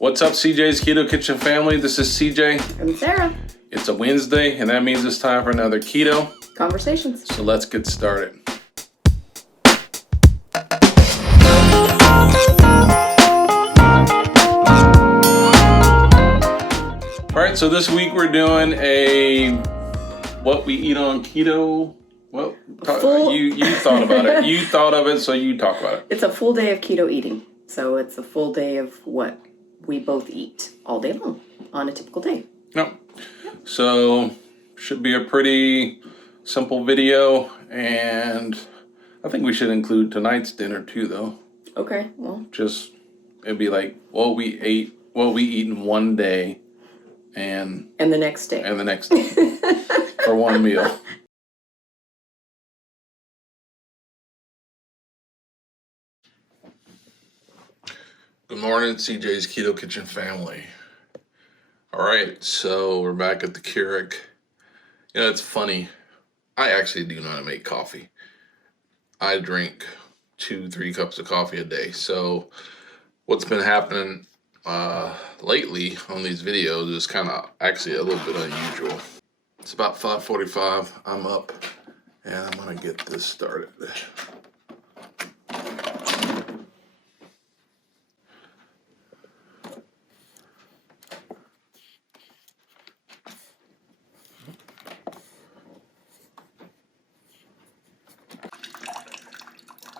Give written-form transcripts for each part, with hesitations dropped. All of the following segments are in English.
What's up, CJ's Keto Kitchen family? This is CJ. I'm Sarah. It's a Wednesday, and that means it's time for another Keto Conversations. So let's get started. All right, so this week we're doing a what we eat on keto. Well, you thought about it. You thought of it, so you talk about it. It's a full day of keto eating. So it's a full day of what we both eat all day long on a typical day. No. So should be a pretty simple video, and I think we should include tonight's dinner too, though. Okay, well. Just, it'd be like what we eat in one day, and the next day. And the next day. For one meal. Good morning, CJ's Keto Kitchen family. All right, so we're back at the Keurig. You know, it's funny. I actually do know how to make coffee. I drink 2-3 cups of coffee a day. So what's been happening lately on these videos is kind of actually a little bit unusual. It's about 5:45. I'm up, and I'm going to get this started.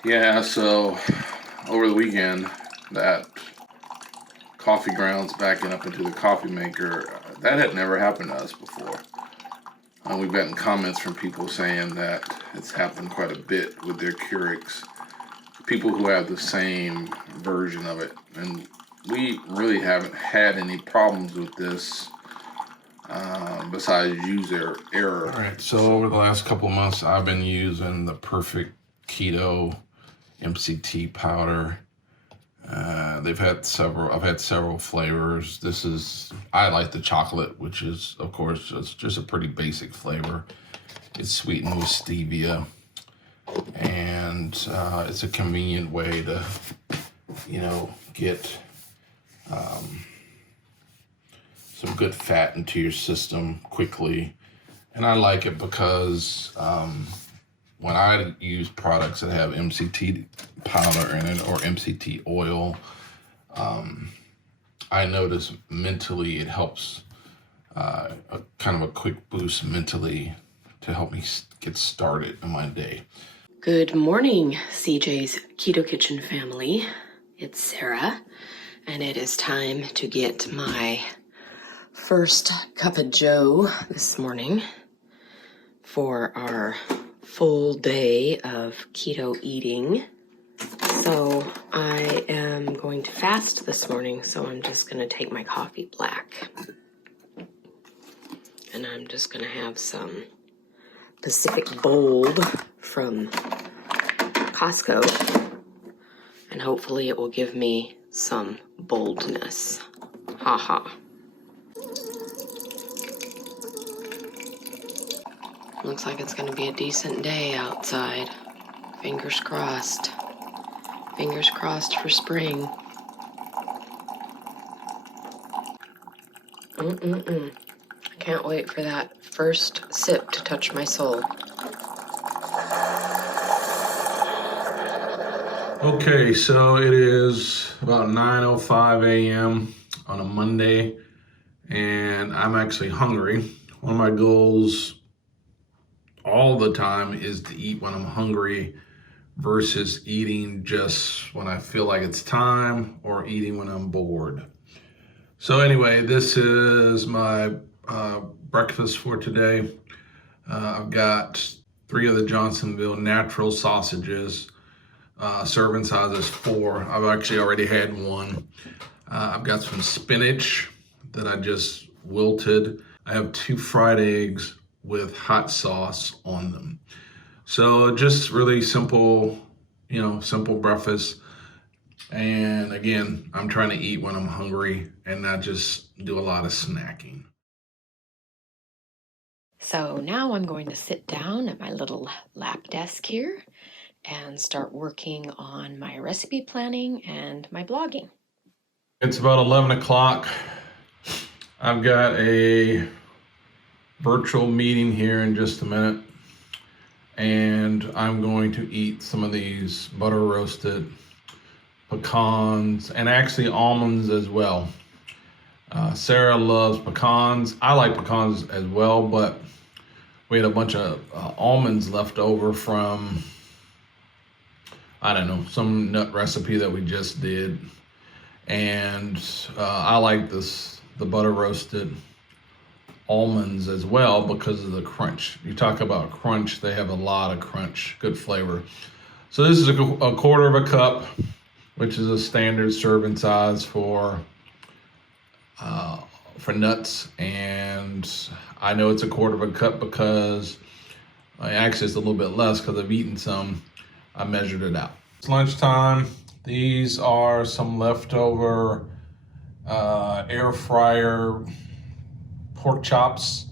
Yeah, so over the weekend, that coffee grounds backing up into the coffee maker, that had never happened to us before. We've gotten comments from people saying that it's happened quite a bit with their Keurigs. People who have the same version of it. And we really haven't had any problems with this besides user error. All right, so over the last couple of months, I've been using the Perfect Keto MCT powder. I've had several flavors. I like the chocolate, which is, of course, just a pretty basic flavor. It's sweetened with stevia, and it's a convenient way to, get some good fat into your system quickly. And I like it because when I use products that have MCT powder in it or MCT oil, I notice mentally it helps kind of a quick boost mentally to help me get started in my day. Good morning, CJ's Keto Kitchen family. It's Sarah, and it is time to get my first cup of joe this morning for our full day of keto eating. So I am going to fast this morning, so I'm just going to take my coffee black. And I'm just going to have some Pacific Bold from Costco. And hopefully it will give me some boldness. Haha. Looks like it's going to be a decent day outside. Fingers crossed. Fingers crossed for spring. I can't wait for that first sip to touch my soul. Okay, so it is about 9:05 a.m. on a Monday, and I'm actually hungry. One of my goals all the time is to eat when I'm hungry versus eating just when I feel like it's time or eating when I'm bored. So anyway, this is my breakfast for today. I've got 3 of the Johnsonville natural sausages. Serving size is 4. I've actually already had one. I've got some spinach that I just wilted. I have 2 fried eggs with hot sauce on them. So just really simple, simple breakfast. And again, I'm trying to eat when I'm hungry and not just do a lot of snacking. So now I'm going to sit down at my little lap desk here and start working on my recipe planning and my blogging. It's about 11 o'clock. I've got a virtual meeting here in just a minute, and I'm going to eat some of these butter roasted pecans and actually almonds as well. Sarah loves pecans. I like pecans as well, but we had a bunch of almonds left over from, I don't know, some nut recipe that we just did. And I like the butter roasted almonds as well because of the crunch. You talk about crunch, they have a lot of crunch, good flavor. So this is a quarter of a cup, which is a standard serving size for nuts. And I know it's a quarter of a cup because actually it's a little bit less because I've eaten some. I measured it out. It's lunchtime. These are some leftover air fryer pork chops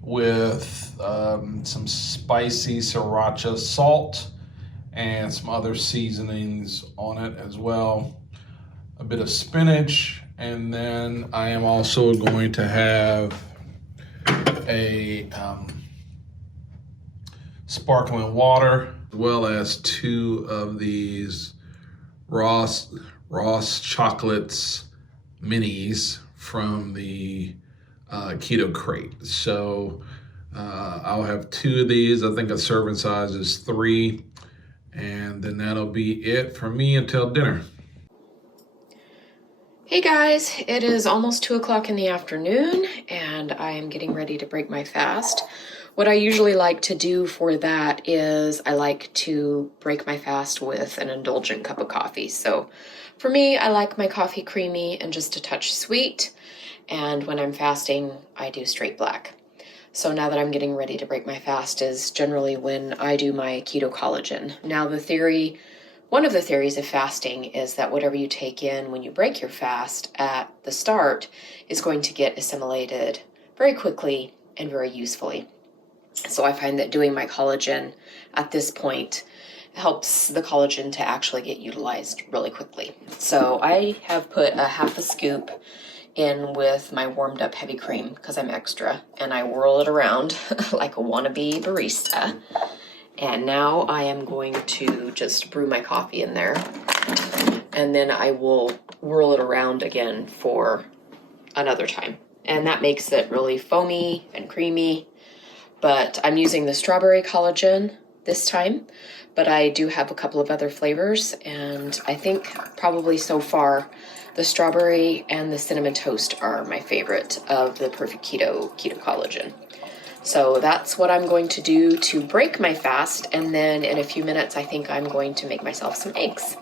with some spicy sriracha salt and some other seasonings on it as well. A bit of spinach, and then I am also going to have a sparkling water, as well as 2 of these Ross Chocolates minis from the KetoKrate. So I'll have 2 of these. I think a serving size is 3, and then that'll be it for me until dinner. Hey guys, it is almost 2 o'clock in the afternoon and I am getting ready to break my fast. What I usually like to do for that is I like to break my fast with an indulgent cup of coffee. So for me, I like my coffee creamy and just a touch sweet. And when I'm fasting, I do straight black. So now that I'm getting ready to break my fast is generally when I do my keto collagen. Now one of the theories of fasting is that whatever you take in when you break your fast at the start is going to get assimilated very quickly and very usefully. So I find that doing my collagen at this point helps the collagen to actually get utilized really quickly. So I have put a half a scoop in with my warmed up heavy cream because I'm extra, and I whirl it around like a wannabe barista. And now I am going to just brew my coffee in there, and then I will whirl it around again for another time. And that makes it really foamy and creamy. But I'm using the strawberry collagen this time, but I do have a couple of other flavors, and I think probably so far the strawberry and the cinnamon toast are my favorite of the Perfect Keto collagen. So that's what I'm going to do to break my fast, and then in a few minutes I think I'm going to make myself some eggs.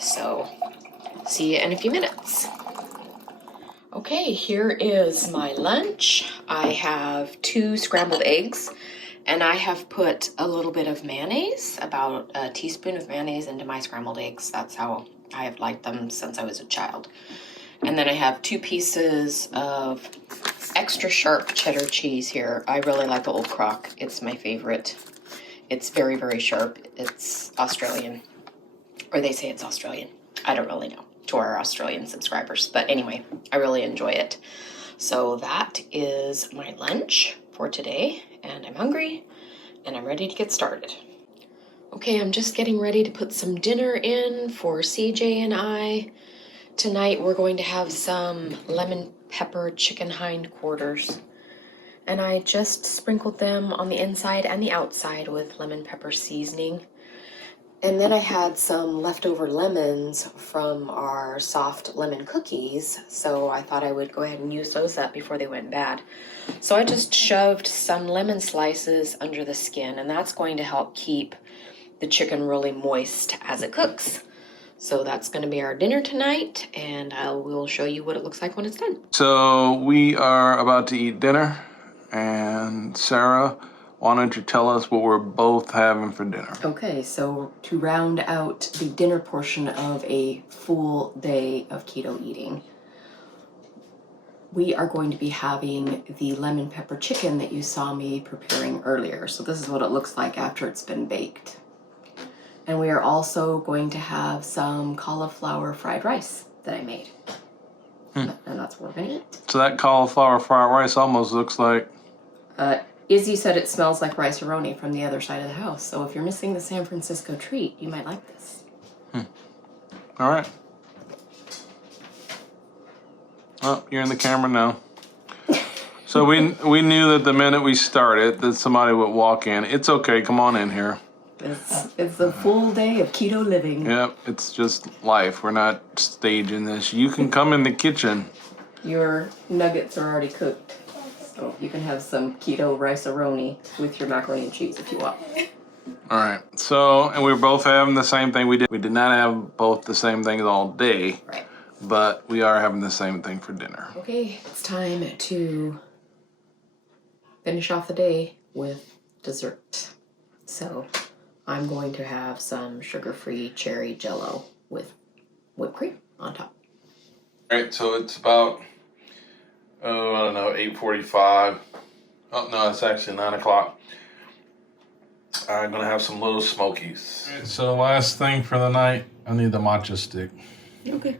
So see you in a few minutes. Okay, here is my lunch. I have 2 scrambled eggs, and I have put a little bit of mayonnaise, about a teaspoon of mayonnaise into my scrambled eggs. That's how I have liked them since I was a child. And then I have 2 pieces of extra sharp cheddar cheese here. I really like the Old Crock. It's my favorite. It's very, very sharp. It's Australian, or they say it's Australian. I don't really know, to our Australian subscribers. But anyway, I really enjoy it. So that is my lunch for today, and I'm hungry and I'm ready to get started. Okay, I'm just getting ready to put some dinner in for CJ and I. Tonight we're going to have some lemon pepper chicken hindquarters, and I just sprinkled them on the inside and the outside with lemon pepper seasoning. And then I had some leftover lemons from our soft lemon cookies, so I thought I would go ahead and use those up before they went bad. So I just shoved some lemon slices under the skin, and that's going to help keep the chicken really moist as it cooks. So that's going to be our dinner tonight, and I will show you what it looks like when it's done. So we are about to eat dinner, and Sarah, why don't you tell us what we're both having for dinner? Okay, so to round out the dinner portion of a full day of keto eating, we are going to be having the lemon pepper chicken that you saw me preparing earlier. So this is what it looks like after it's been baked. And we are also going to have some cauliflower fried rice that I made. and that's what we're gonna eat. So that cauliflower fried rice almost looks like... Izzy said it smells like rice-a-roni from the other side of the house. So if you're missing the San Francisco treat, you might like this. All right. Oh, you're in the camera now. So we knew that the minute we started that somebody would walk in. It's okay. Come on in here. It's a full day of keto living. Yep, it's just life. We're not staging this. You can come in the kitchen. Your nuggets are already cooked. So you can have some keto rice-a-roni with your macaroni and cheese if you want. All right. So, and we were both having the same thing. We did not have both the same things all day. Right. But we are having the same thing for dinner. Okay, it's time to finish off the day with dessert. So I'm going to have some sugar-free cherry jello with whipped cream on top. All right, so it's about, I don't know, 8:45. Oh, no, it's actually 9 o'clock. I'm going to have some little smokies. All right, so last thing for the night, I need the matcha stick. Okay.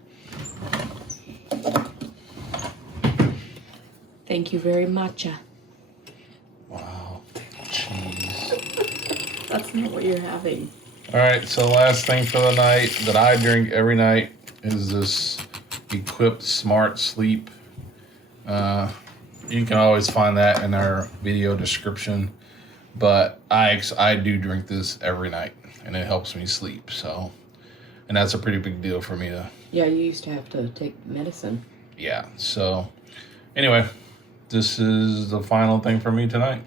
Thank you very much. Wow, cheese. That's not what you're having. All right, so last thing for the night that I drink every night is this Equipped Smart Sleep. You can always find that in our video description, but I do drink this every night, and it helps me sleep. So, and that's a pretty big deal for me to. Yeah, you used to have to take medicine. Yeah. So, anyway, this is the final thing for me tonight.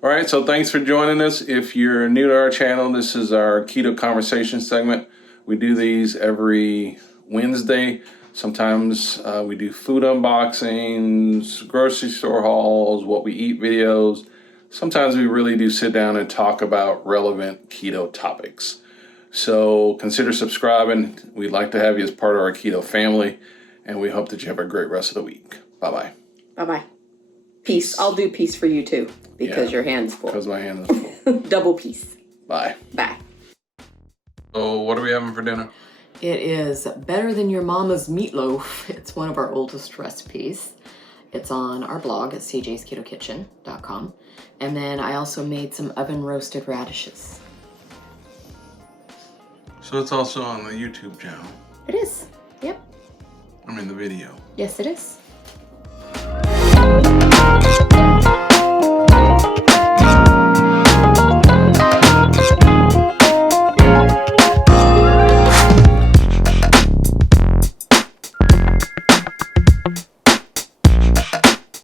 All right, so thanks for joining us. If you're new to our channel, this is our Keto Conversation segment. We do these every Wednesday. Sometimes we do food unboxings, grocery store hauls, what we eat videos. Sometimes we really do sit down and talk about relevant keto topics. So consider subscribing. We'd like to have you as part of our keto family, and we hope that you have a great rest of the week. Bye-bye. Bye-bye. Peace. I'll do peace for you too, because your hand's full. Because my hand is full. Double peace. Bye. Bye. So what are we having for dinner? It is Better Than Your Mama's Meatloaf. It's one of our oldest recipes. It's on our blog at cjsketokitchen.com. And then I also made some oven roasted radishes. So it's also on the YouTube channel. It is. Yep. I mean the video. Yes, it is.